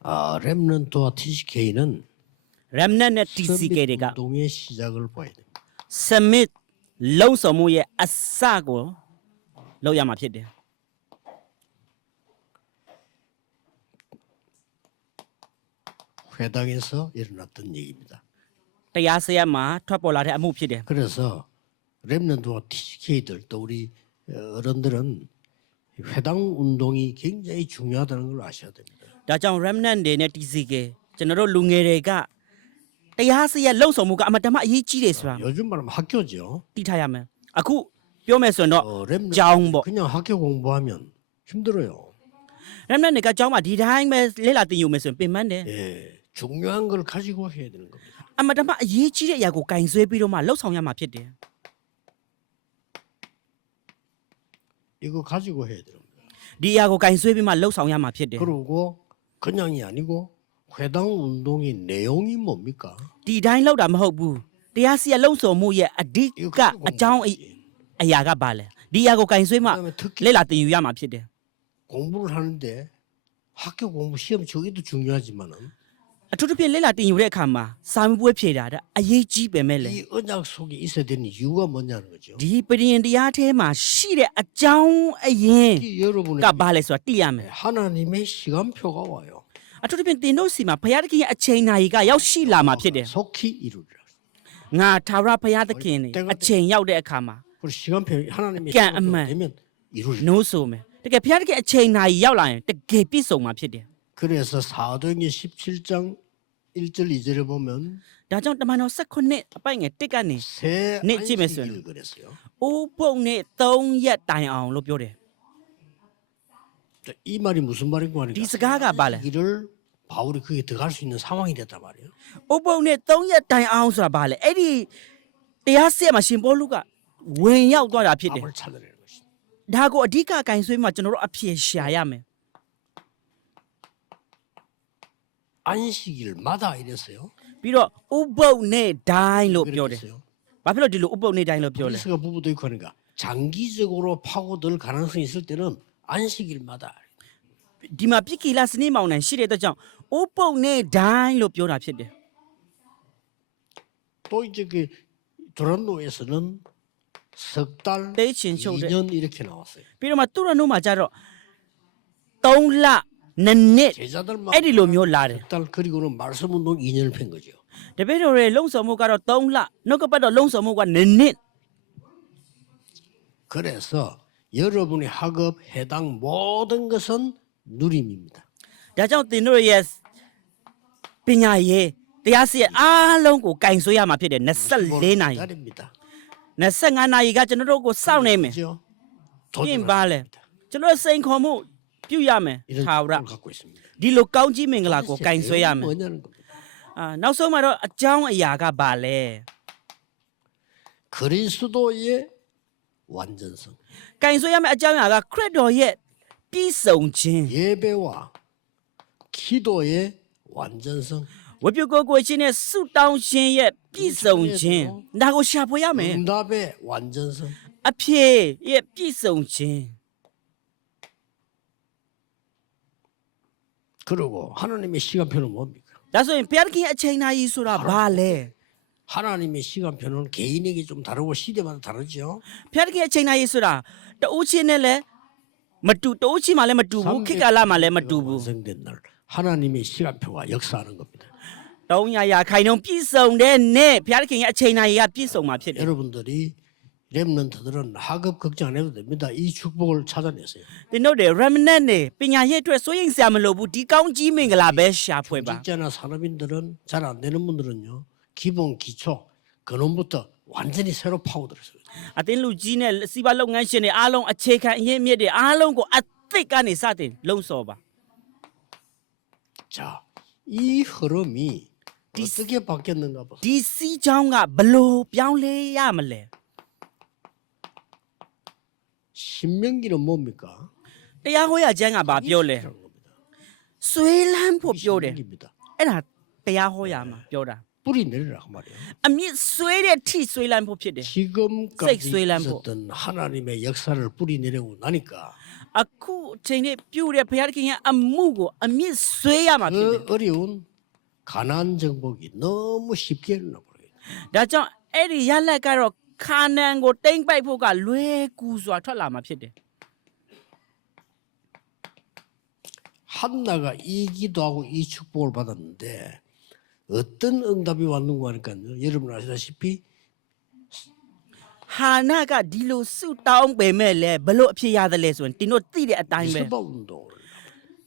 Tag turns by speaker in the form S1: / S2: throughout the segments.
S1: 아, 렘넌트와 TCK는
S2: remnant နဲ့ TCK တွေက
S1: 운동의 시작을 봐야 됩니다.
S2: submit လုံဆောင်မှုရဲ့အစကိုလောက်ရမှာဖြစ်တယ်
S1: 회당에서 일어났던 얘기입니다.
S2: တရားစရက်မှာထွက်ပေါ်လာတဲ့အမှုဖြစ်တယ်
S1: 그래서 렘넌트와 TCK들 또 우리 어른들은 회당 운동이 굉장히 중요하다는 걸 아셔야 됩니다.
S2: ဒါကြောင့် remnant တွေနဲ့ TCK ကျွန်တော်တို့လူငယ်တွေကတရားစရက်လုံဆောင်မှုကအမတမအရေးကြီးတယ်ဆိုတာ
S1: 요즘 말하면 학교죠.
S2: သိထားရမယ်အခုပြောမယ်ဆိုရင်တော့
S1: 어, 렘넌트
S2: 자옹 뭐.
S1: 그냥 학교 공부하면 힘들어요.
S2: remnant တွေကကျောင်းမှာဒီတိုင်းပဲလေ့လာသင်ယူမယ်ဆိုရင်ပင်ပန်းတယ်
S1: 예, 중요한 걸 가지고 해야 되는 겁니다.
S2: အမတမအရေးကြီးတဲ့အရာကိုကင်ဆွဲပြီးတော့မှလှုပ်ဆောင်ရမှာဖြစ်တယ်
S1: 이거 가지고 해야 되는 겁니다.
S2: ဒီအရာကိုကင်ဆွဲပြီးမှလှုပ်ဆောင်ရမှာဖြစ်တယ်
S1: 그리고 그냥이 아니고 회당 운동의 내용이 뭡니까?
S2: ဒီတိုင်းလှုပ်တာမဟုတ်ဘူးတရားစီရင်လှုပ်ဆောင်မှုရဲ့အဓိ
S1: 이거
S2: က
S1: 가지고
S2: အကြောင်းအ
S1: 공부해야지.
S2: အရာကဘာလဲဒီအရာကိုကင်ဆွဲမှ
S1: 그다음에 특히
S2: လေ့လာသင်ယူရမှာဖြစ်တယ်
S1: 공부를 하는데 학교 공부 시험 저기도 중요하지만은
S2: အထူးသဖြင့်လေ့လာသင်ယူတဲ့အခါမှာစာမေးပွဲဖြေတာတဲ့အရေးကြီးပဲမဲ့လေ
S1: 이 언약 속에 있어야 되는 이유가 뭐냐는 거죠.
S2: ဒီပရိယင်တရားထဲမှာရှိတဲ့အကြောင်းအရင်
S1: 이 여러분의
S2: ကဘာလဲဆိုတာသိရမယ်
S1: 하나님의 시간표가 와요.
S2: အထူးသဖြင့်သင်တို့စီမှာဘုရားသခင်ရဲ့အချိန်နာရီကရောက်ရှိလာမှာဖြစ်တယ်
S1: 속히 이루리라.
S2: ငါသာရဘုရားသခင်နေအချိန်ရောက်တဲ့အခါမှာ
S1: 그리고 시간표 하나님의
S2: 그냥
S1: 시간표
S2: 엄마.
S1: 되면 이루리라.
S2: နိုးဆိုမယ်တကယ်ဘုရားသခင်အချိန်နာရီရောက်လာရင်တကယ်ပြည့်စုံမှာဖြစ်တယ်
S1: 그래서 사도행전 17장 1절 2절에 보면
S2: ဒါကြောင့်တမန်တော်16အပိုင်ငယ်တစ်ကနေ
S1: 새
S2: 네, 찜했어요.
S1: 안식일 그랬어요.
S2: အိုးပုံနဲ့3ရက်တိုင်အောင်လို့ပြောတယ်
S1: 자, 이 말이 무슨 말인가 하니까
S2: 이 스가가 말해.
S1: 이를 바울이 거기에 들어갈 수 있는 상황이 됐단 말이에요.
S2: အိုးပုံနဲ့3ရက်တိုင်အောင်ဆိုတာဘာလဲအဲ့ဒီတရားစစ်မှာရှင်ဘောလူကဝင်ရောက်သွားတာဖြစ်တယ်
S1: 답을 찾아내는 것이죠.
S2: ဒါကိုအဓိကကင်ဆွေးမှာကျွန်တော်တို့အဖြေရှာရမယ်
S1: 안식일마다 이랬어요.
S2: ပြီးတော့ဥပုပ်နဲ့ဒိုင်းလို့ပြောတယ်
S1: 그랬어요.
S2: ဘာဖြစ်လို့ဒီလိုဥပုပ်နဲ့ဒိုင်းလို့ပြောလဲ
S1: 브리스가 부부도 있고 하니까 장기적으로 파고들 가능성이 있을 때는 안식일마다
S2: ဒီမှာပြစ်ကီလာစနေမောင်နှံရှိတဲ့အတွက်ကြောင့်ဥပုပ်နဲ့ဒိုင်းလို့ပြောတာဖြစ်တယ်
S1: 또 이제 그 도란노에서는 석달
S2: 대신 쇼를.
S1: 2년 이렇게 나왔어요.
S2: ပြီးတော့မှသူရနိုးမှာကြတော့3လ နှစ်နှစ်
S1: 제자들만
S2: အဲ့ဒီလိုမျိုးလာတယ်
S1: 석달 그리고는 말씀 운동 2년을 팬 거죠.
S2: တပည့်တော်ရဲ့လုံဆောင်မှုကတော့3လနှုတ်ကပတ်တော်လုံဆောင်မှုကနှစ်နှစ်
S1: 그래서 여러분의 학업 해당 모든 것은 누림입니다.
S2: ဒါကြောင့်သင်တို့ရဲ့ပညာရေးတရားစီရင်အားလုံးကိုကင်ဆွေးရမှာဖြစ်တယ်24နာရီ
S1: 기다립니다.
S2: 25နာရီကကျွန်တော်တို့ကိုစောင့်နေမယ်
S1: 그죠?
S2: ပြင်
S1: 도전을
S2: ပါလဲ
S1: 합니다.
S2: ကျွန်တော်စိန်ခေါ်မှု ပြုရမယ်
S1: 이런
S2: သာဝရ
S1: 을 갖고 있습니다.
S2: ဒီလိုကောင်းကြီးမင်္ဂလာကိုကင်ဆွေးရမယ်
S1: 뭐냐는 겁니다.
S2: အာနောက်ဆုံးမှာတော့အကြောင်းအရာကဘာလဲ
S1: 그리스도의 완전성,
S2: ကင်ဆွေးရမယ့်အကြောင်းအရာကခရစ်တော်ရဲ့ပြည့်စုံခြင်း
S1: 예배와 기도의 완전성,
S2: ဝတ်ပြုကိုယ်ကိုယ်ချင်းနဲ့ဆုတောင်းခြင်းရဲ့ပြည့်စုံခြင်းဒါကိုရှာဖွေရမယ်
S1: 응답의 완전성,
S2: အဖြေရဲ့ပြည့်စုံခြင်း
S1: 그리고 하나님의 시간표는 뭡니까?
S2: ဒါဆိုရင်ဘုရားသခင်ရဲ့အချိန်နာရီဆိုတာဘာလဲ
S1: 하나님의 시간표는 개인에게 좀 다르고 시대마다 다르죠.
S2: ဘုရားသခင်ရဲ့အချိန်နာရီဆိုတာတအိုးချင်းနဲ့လည်းမတူတအိုးချင်းမှလည်းမတူဘူးခေတ်ကာလမှလည်းမတူဘူး
S1: 완성된 날 하나님의 시간표가 역사하는 겁니다.
S2: 300ရာခိုင်နှုန်းပြည့်စုံတဲ့နေ့ဘုရားသခင်ရဲ့အချိန်နာရီကပြည့်စုံမှာဖြစ်တယ်
S1: 여러분들이 렘넌트들은 학업 걱정 안 해도 됩니다. 이 축복을 찾아내세요.
S2: သင်တို့တွေ remnant တွေပညာရေးအတွက်စိုးရိမ်စရာမလိုဘူးဒီကောင်းကြီးမင်္ဂလာပဲရှာဖွေပါ
S1: 직자나 산업인들은 잘 안 되는 분들은요. 기본 기초 근원부터 완전히 새로 파고들었어요.
S2: အတင်းလူကြီးနဲ့စီးပွားလုပ်ငန်းရှင်တွေအားလုံးအခြေခံအရင်းအမြစ်တွေအားလုံးကိုအသိကနေစတင်လုံဆော်ပါ
S1: 자, 이 흐름이 어떻게 바뀌었는가 보세요.
S2: ဒီစီးကြောင်းကဘလို့ပြောင်းလဲရမလဲ
S1: 신명기는 뭡니까?
S2: တရားဟောရကျမ်းကဘာပြောလဲ
S1: 이라는 겁니다.
S2: ဆွေးလန်းဖို့ပြောတယ်
S1: 신명기입니다.
S2: အဲ့ဒါတရားဟောရမှာပြောတာ
S1: 뿌리 내리라 그 말이에요.
S2: အမြင့်ဆွေးတဲ့ထိဆွေးလန်းဖို့ဖြစ်တယ်
S1: 지금까지
S2: 섹스의 람보.
S1: 있었던 하나님의 역사를 뿌리 내리고 나니까
S2: အခုအချိန်လေးပြုတဲ့ဘုရားသခင်ရဲ့အမှုကိုအမြင့်ဆွဲရမှာဖြစ်တယ်
S1: 그 어려운 가난 정복이 너무 쉽게 일어나버려요.
S2: ။ဒါကြောင့်အဲ့ဒီရလက်ကတော့ ခါနန်ကိုတိမ့်ပိုက်ဖို့ကလွဲကူစွာထွက်လာမှာဖြစ်တယ်
S1: 한나가 이 기도하고 이 축복을 받았는데 어떤 응답이 왔는가 하니까요. 여러분 아시다시피
S2: ။ဟာနာကဒီလိုဆုတောင်းပေမဲ့လည်းဘလို့အဖြစ်ရတယ်လဲဆိုရင်တင်းတို့သိတဲ့အတိုင်းပဲ
S1: 미스바 운동을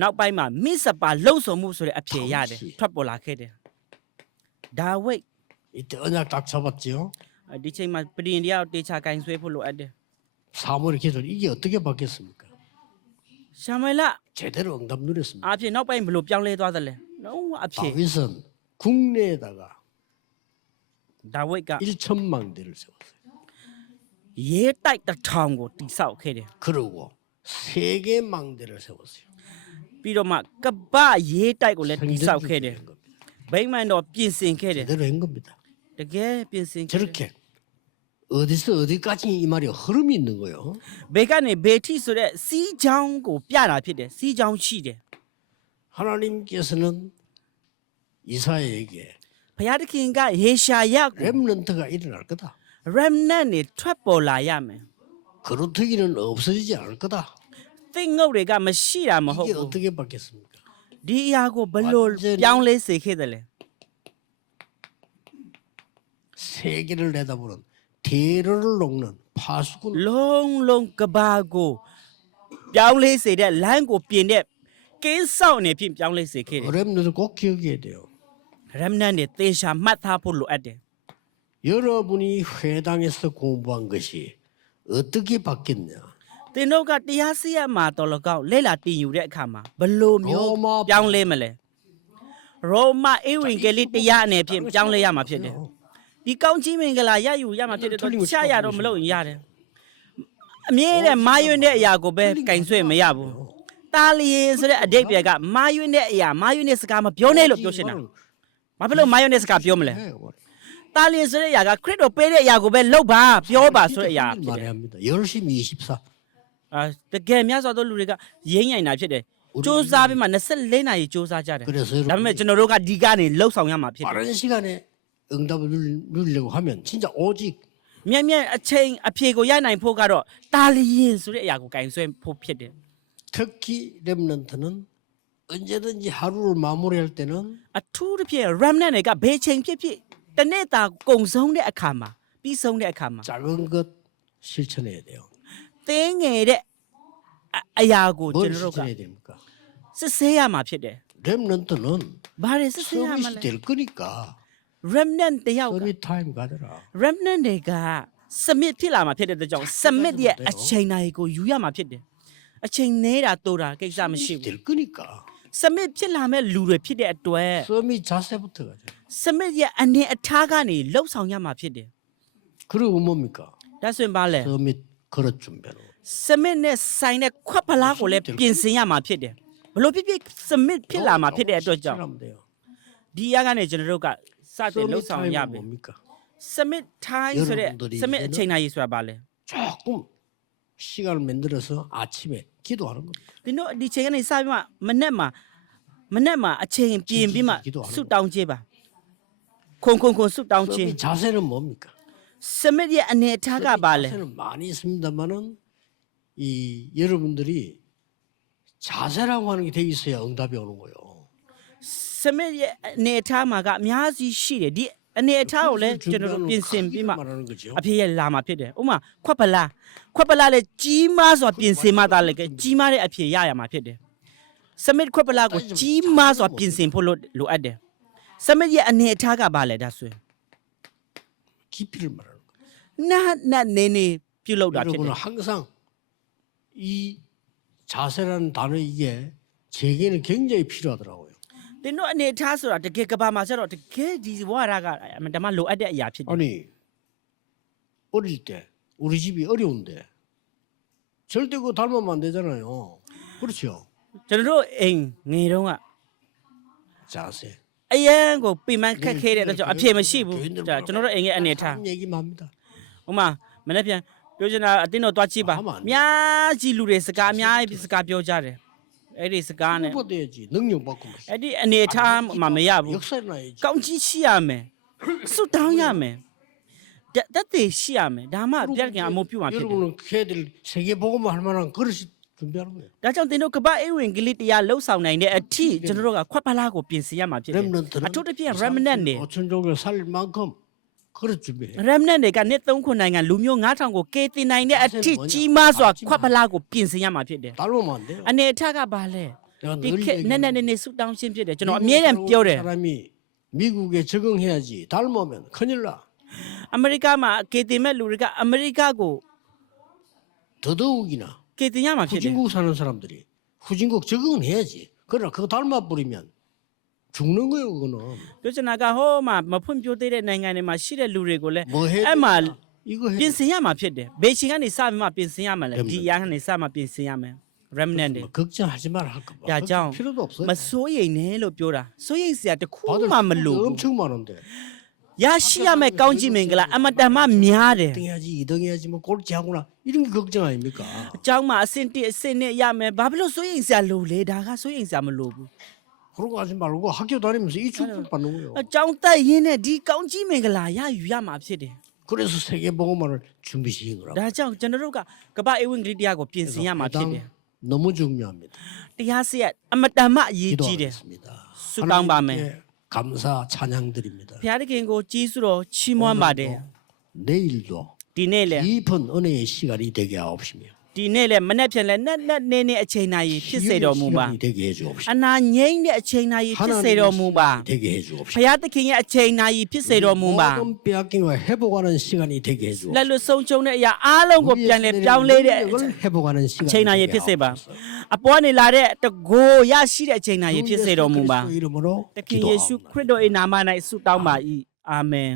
S2: နောက်ပိုင်းမှာမစ္စပါလှုပ်ဆောင်မှုဆိုတဲ့အဖြစ်ရတယ်
S1: ဟုတ်ရှိ
S2: ထွက်ပေါ်လာခဲ့တယ်။ဒါဝိတ်
S1: 이때 언약 딱 잡았지요.
S2: ဒီချိန်မှာပရင်တရားကိုတေချာကင်ဆွဲဖို့လိုအပ်တယ်
S1: 사무엘 기도를 이게 어떻게 바뀌었습니까?
S2: ။ရှာမွေလ
S1: 제대로 응답 누렸습니다.
S2: အဖြစ်နောက်ပိုင်းဘလို့ပြောင်းလဲသွားသလဲ။လုံးဝအဖြစ်
S1: 다윗은 국내에다가
S2: ဒါဝိတ်က
S1: 1천망대를 세웠어요.
S2: ရဲတိုက်တစ်ထောင်ကိုတိဆောက်ခဲ့တယ်
S1: 그러고 세계 망대를 세웠어요.
S2: ။ပြီးတော့မှကပ္ပရဲတိုက်ကိုလည်းတိဆောက်ခဲ့တယ်
S1: 한 겁니다.
S2: ။ဗိမာန်တော်ပြင်ဆင်ခဲ့တယ်
S1: 제대로 한 겁니다. ။
S2: တကယ်ပြင်ဆင်ခဲ့တယ်
S1: 저렇게 어디서 어디까지 이 말이 흐름이 있는 거예요.
S2: ဘေကနေဘေထိဆိုတဲ့စီးချောင်းကိုပြတာဖြစ်တယ်စီးချောင်းရှိတယ်
S1: 하나님께서는 이사야에게
S2: ဘုရားသခင်ကယေရှာယကို
S1: 렘넌트가 일어날 거다.
S2: remnant နေထွက်ပေါ်လာရမယ်
S1: 그루터기는 없어지지 않을 거다.
S2: သင်ငုတ်တွေကမရှိတာမဟုတ်
S1: 이게
S2: ဘူး
S1: 어떻게 바뀌었습니까?
S2: ဒီအရာကိုဘလို့
S1: 완전히
S2: ပြောင်းလဲစေခဲ့တယ်လေ
S1: 세계를 내다보는 대로를 녹는 파수꾼
S2: လုံးလုံးကဘာကိုပြောင်းလဲစေတဲ့လမ်းကိုပြင်တဲ့ကင်းဆောင်နေဖြင့်ပြောင်းလဲစေခဲ့တယ်
S1: 렘넌트 꼭 기억해야 돼요.
S2: remnant နေသေချာမှတ်သားဖို့လိုအပ်တယ်
S1: 여러분이 회당에서 공부한 것이 어떻게 바뀌었냐?
S2: သင်တို့ကတရားစီရင်မှာတော်လကောက်လဲလာတည်ယူတဲ့အခါမှာဘလို့မျိုး
S1: ရောမ
S2: ပြောင်းလဲမလဲရောမအေဝင်ကလေးတရားအနေဖြင့်ပြောင်းလဲရမှာဖြစ်တယ် ဒီကောင်းကြီးမင်္ဂလာရယူရမှာဖြစ်တယ်တော့ချရတော့မလို့ရင်ရတယ်အမြဲတမ်းမာယွန်းတဲ့အရာကိုပဲကင်ဆွဲမရဘူးတာလီဆိုတဲ့အတိတ်ပြကမာယွန်းတဲ့အရာမာယွန်းတဲ့စကားမပြောနဲ့လို့ပြောရှင်းတာဘာဖြစ်လို့မာယွန်းတဲ့စကားပြောမလဲ
S1: 해요, 머리.
S2: တာလီဆိုတဲ့အရာကခရစ်တော်ပေးတဲ့အရာကိုပဲလုပ်ပါပြောပါဆိုတဲ့အရာ
S1: 틀린
S2: ဖြစ်တ
S1: 말해야
S2: ယ်
S1: 합니다. 열심히 24.
S2: အာတကယ်များစွာသောလူတွေကရင်းရိုင်တာဖြစ်တယ်စ조사ပြီးမှ24နာရီစ조사ကြတယ်
S1: 그래서
S2: ဒါပေမဲ့
S1: 여러분이
S2: ကျွန်တော်တို့ကဒီကနေလှုပ်ဆောင်ရမှာဖြစ်တယ်
S1: 빠른 시간에 응답을 누리- 누리려고 하면 진짜 오직
S2: မြန်မြန်အချိန်အဖြေကိုရနိုင်ဖို့ကတော့တာလီရင်ဆိုတဲ့အရာကိုကင်ဆွဲဖို့ဖြစ်တယ်
S1: 특히 렘넌트는 언제든지 하루를 마무리할 때는
S2: အထူးတစ်ဖြင့် remnant တွေကဘယ်ချိန်ဖြစ်ဖြစ်တစ်နေ့တာကုံဆုံးတဲ့အခါမှာပြီးဆုံးတဲ့အခါမှာ
S1: 작은 것 실천해야 돼요.
S2: သင်းငယ်တဲ့အအရာကို
S1: 뭘
S2: ကျွန်တော်တို့က
S1: 실천해야 됩니까?
S2: စစ်ဆေးရမှာဖြစ်တယ်
S1: 렘넌트는
S2: ဘာတွေစစ်ဆေးရမှာ
S1: 서밋이
S2: လဲ
S1: 될 거니까
S2: remnant တယောက်က
S1: 서밋 타임 가더라.
S2: remnant တွေက submit ဖြစ်လာမှာဖြစ်တဲ့အတွက်ကြောင့် submit ရဲ့အချိန်တိုင်းကိုယူရမှာဖြစ်တယ်အချိန်နေတာတိုးတာကိစ္စမရှိဘူး
S1: 될 거니까
S2: submit ဖြစ်လာမဲ့လူတွေဖြစ်တဲ့အတွက်
S1: 서밋 자세부터 가죠.
S2: submit ရဲ့အနေအထားကနေလှုပ်ဆောင်ရမှာဖြစ်တယ်
S1: 그리고 뭡니까?
S2: ဒါဆိုရင်ဘာလဲ
S1: 서밋 그릇 준비로.
S2: submit နဲ့ဆိုင်တဲ့ခွက်ဖလားကိုလည်းပြင်ဆင်ရမှာဖြစ်တယ်ဘလို့ဖြစ်ဖြစ် submit ဖြစ်လာမှာဖြစ်တဲ့အတွက်ကြောင့်
S1: 실천하면 돼요.
S2: ဒီအရာကနေကျွန်တော်တို့က စတင်လှုပ်
S1: 서밋
S2: ဆောင်ရ
S1: 타임은
S2: ပြီ
S1: 뭡니까?
S2: submit time ဆိုတဲ့
S1: 여러분들이
S2: submit
S1: 이제는
S2: အချိန်တိုင်းဆိုတာဘာလဲ
S1: 조금 시간을 만들어서 아침에 기도하는 겁니다.
S2: ဒီတို့ဒီချိန်ကနေစပြီးမှမနေ့မှာမနေ့မှာအချိန်ပြင်ပြီးမှဆုတောင်းကြပါခုံခုံခုံဆုတောင်းခြင်း
S1: 서밋 자세는 뭡니까?
S2: submit ရဲ့အနေအထားကဘာလဲ
S1: 자세는 많이 있습니다만은 이 여러분들이 자세라고 하는 게 돼 있어야 응답이 오는 거예요.
S2: submit ရဲ့အနေအထားမှာကအများကြီးရှိတယ်ဒီအနေအထားကိုလည်းကျွန်တော်တို့ပြင်ဆင်ပြီးမှ
S1: 말하는 거죠.
S2: အဖေရဲ့လာမှာဖြစ်တယ်ဥပမာခွက်ပလားခွက်ပလားလည်းကြီးမားစွာပြင်ဆင်မှသာလည်းကြီးမားတဲ့အဖေရရမှာဖြစ်တယ် submit ခွက်ပလားကိုကြီးမားစွာပြင်ဆင်ဖို့လို့လိုအပ်တယ် submit ရဲ့အနေအထားကဘာလဲဒါဆိုရင်
S1: 깊이를 말하는 거예요.
S2: နာနာနေနေပြုတ်လောက်တာဖြစ်တယ်
S1: 여러분은 항상 이 자세라는 단어 이게 제게는 굉장히 필요하더라고요.
S2: သင်တို့အနေအထားဆိုတာတကယ်ကဘာမှာကျတော့တကယ်ဒီဝါရကအမှန်တမ်းလိုအပ်တဲ့အရာဖြစ်တယ်
S1: 아니 어릴 때 우리 집이 어려운데 절대 그거 닮으면 안 되잖아요. 그렇죠?
S2: ကျွန်တော်တို့အိမ်ငယ်တုန်းက
S1: 자세.
S2: အရန်ကိုပြင်ပန်းခက်ခဲတဲ့အတွက်ကြောင့်အပြေမရှိဘူးဒါကျွန်တော်တို့အိမ်ရဲ့အနေအထား
S1: 참 얘기만 합니다.
S2: ဥပမာမနေ့ပြန် ပြောချင်တာအတင်းတော့တွားကြည့်ပါ
S1: ဟာမှန်တယ်
S2: အများကြီးလူတွေစကားအများကြီးစကားပြောကြတယ် အဲ့ဒီစကားနဲ့
S1: 뽑아야지 능력 받고
S2: အဲ့ဒီအနေအထားမှမရဘူး
S1: 역사를 놔야지
S2: ကောင်းကြီးရှိရမယ်ဆုတောင်းရမယ်တတတ်သိရှိရမယ်ဒါမှပြက်ကအမှုပြုမှာဖြစ်တယ်
S1: 여러분은 걔들 세계 복음화 할 만한 그릇이 준비하는 거예요
S2: ဒါကြောင့်သင်တို့ကပ္ပအေဝင်ဂလိတရားလှုပ်ဆောင်နိုင်တဲ့အထိကျွန်တော်တို့ကခွက်ဖလားကိုပြင်ဆင်ရမှာဖြစ်တယ်
S1: 렘넌트는
S2: အထူးသဖြင့် remnant တွေ
S1: 5천 종을 살릴 만큼 그릇 준비해
S2: remnant တွေကနှစ်သုံးခုနိုင်ငံလူမျိုး9000ကိုကေတင်နိုင်တဲ့အထိကြီးမားစွာခွက်ဖလားကိုပြင်ဆင်ရမှာဖြစ်တယ်
S1: 닮으면 안 돼요
S2: အနေအထက်ကဘာလဲ
S1: 내가
S2: ဒီ
S1: 늘
S2: ခေတ်နဲ့နဲ့
S1: 얘기하는
S2: နဲ့နဲ့ဆုတောင်းခြင်းဖြစ်တယ်ကျွန်တော်အမြဲတမ်းပြောတယ်
S1: 사람이 미국에 적응해야지 닮으면 큰일 나
S2: အမေရိကမှာကေတင်မဲ့လူတွေကအမေရိကကို
S1: 더더욱이나
S2: ကေတင်ရမှာဖြစ်တယ်
S1: 후진국 사는 사람들이 후진국 적응은 해야지 그러나 그거 닮아 버리면 죽는 거예요 그거는
S2: ပြောချင်တာကဟိုးမှာမဖွံ့ဖြိုးသေးတဲ့နိုင်ငံတွေမှာရှိတဲ့လူတွေကိုလည်း
S1: 뭐 해야
S2: အဲ့မှာ
S1: 되나? 이거 해
S2: ပြင်ဆင်ရမှာဖြစ်တယ်ဘေချင်ကနေစပြီးမှပြင်ဆင်ရမှာလေ
S1: Remnant.
S2: ဒီအရာကနေစမှပြင်ဆင်ရမယ် remnant တွေ
S1: 뭐 걱정하지 말아 할까 봐
S2: 야, 정.
S1: 걱정 필요도 없어요
S2: မစိုးရိမ်နဲ့လို့ပြောတာစိုးရိမ်စရာတစ်ခု
S1: 받을
S2: မှမ
S1: 수도
S2: လိုဘူး
S1: 엄청 많은데
S2: ရရှိရမယ့်ကောင်းကြီးမင်္ဂလာအမတန်မှများတယ်
S1: 1등 해야지 2등 해야지 뭐 꼴찌 하구나 이런 게 걱정 아닙니까
S2: အเจ้าမှာအဆင့်တစ်အဆင့်နဲ့ရမယ်ဘာဖြစ်လို့စိုးရိမ်စရာလိုလဲဒါကစိုးရိမ်စရာမလိုဘူး
S1: 그런 거 하지 말고 학교 다니면서 이축복 받는 거예요.
S2: 아, 짱따 얘네 니까운지맹글라야 유야맙시리.
S1: 그래서 세계복음화를 준비시킨 거라고.
S2: 나짱 전화로가 그바 에웅리디하고 빈신야맙시리.
S1: 너무 중요합니다.
S2: 대하세야
S1: 아마다마 예지리.
S2: 수강 밤에.
S1: 감사 찬양 드립니다.
S2: 비아르겐고 지수로 치모한 말이에요.
S1: 내일도
S2: 디네레
S1: 깊은 은혜의 시간이 되게 하옵시며
S2: ဒီနေ့လေမနေ့ဖြန်လေနက်နက်နေနေအချိန်နာရီဖြစ်စေတော်မူပါ
S1: 시간이 되게 해주옵시며
S2: အနာငိမ့်တဲ့အချိန်နာရီဖြစ်စေတော်မူပါ
S1: 되게
S2: ဘု
S1: 해주옵시며
S2: ရားသခင်ရဲ့အချိန်နာရီဖြစ်စေတော်မူပါ
S1: 모든 빼앗긴 걸 회복하는 시간이 되게 해주옵시며
S2: လက်လွတ်ဆုံးချုံတဲ့အရာအားလုံးကိုပြန်လဲပြောင်းလဲတဲ့
S1: 걸 회복하는
S2: အ
S1: 시간이
S2: ချိန်နာရီ
S1: 되게
S2: ဖြစ်စေပါ
S1: 하옵소서.
S2: အပေါ်နေလာတဲ့တကိုရရှိတဲ့အချိန်နာရီဖြစ်စေတော်မူပါ
S1: 주 예수 그리스도 이름으로
S2: တခင်ယေရှုခရစ်တော်၏နာမ၌ဆုတောင်းပါ၏အာမင်